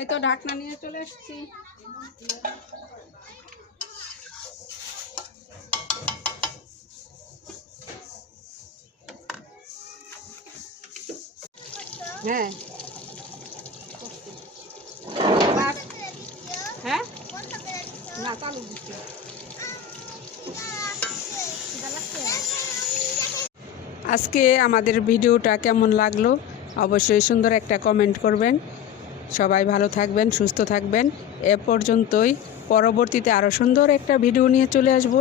এই তো ঢাকনা নিয়ে চলে এসেছি। হ্যাঁ হ্যাঁ না চালু দিচ্ছি। আজকে আমাদের ভিডিওটা কেমন লাগলো অবশ্যই সুন্দর একটা কমেন্ট করবেন। সবাই ভালো থাকবেন, সুস্থ থাকবেন। এ পর্যন্তই, পরবর্তীতে আরও সুন্দর একটা ভিডিও নিয়ে চলে আসব।